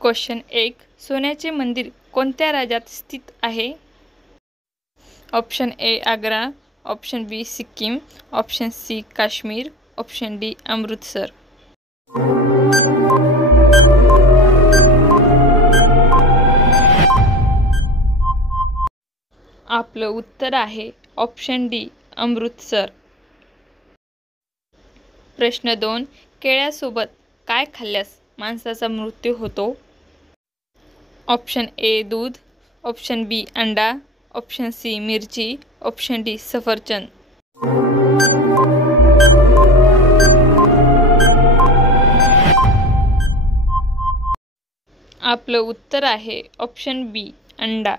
Question 1. सोन्याचे मंदिर कोणत्या राज्यात स्थित आहे? Option A Agra, option B Sikkim, option C Kashmir, option D Amritsar. आपलं उत्तर आहे ऑप्शन डी अमृतसर. प्रश्न 2. केळ्यासोबत काय खाल्ल्यास माणसाचा मृत्यू होतो? ऑप्शन ए दूध, ऑप्शन बी अंडा, ऑप्शन सी मिरची, ऑप्शन डी सफरचंद. आपलं उत्तर आहे ऑप्शन बी अंडा.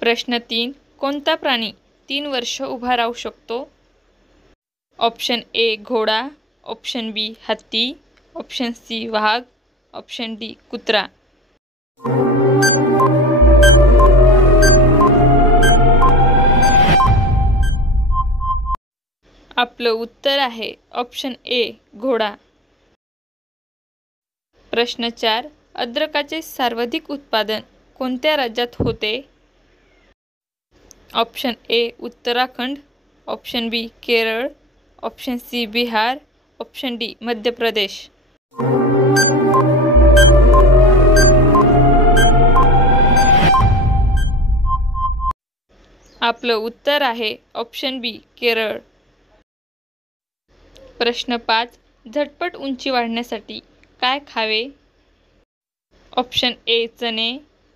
प्रश्न 3. कोणता प्राणी 3 वर्ष उभा राहू शकतो? ऑप्शन ए घोडा, ऑप्शन बी हत्ती, ऑप्शन सी वाघ, ऑप्शन डी कुत्रा. आपलं उत्तर आहे ऑप्शन ए घोडा. प्रश्न 4. अद्रकाचे सर्वाधिक उत्पादन कोणत्या राज्यात होते? Option A Uttarakhand, option B Kerala, option C Bihar, option D Madhya Pradesh. आपलं उत्तर आहे ऑप्शन बी केरळ. प्रश्न 5. झटपट उंची वाढण्यासाठी काय खावे? ऑप्शन ए चणे,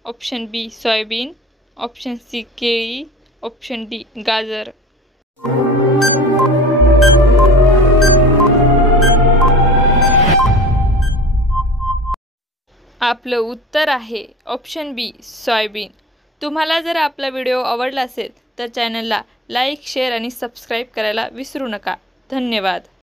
ऑप्शन बी सोयाबीन, ऑप्शन सी केळी, ऑप्शन डी गाजर. आपलं उत्तर आहे ऑप्शन बी सोयाबीन. तुम्हाला जर आपला व्हिडिओ आवडला असेल तर चॅनलला लाईक, शेअर आणि सबस्क्राईब करायला विसरू नका. धन्यवाद.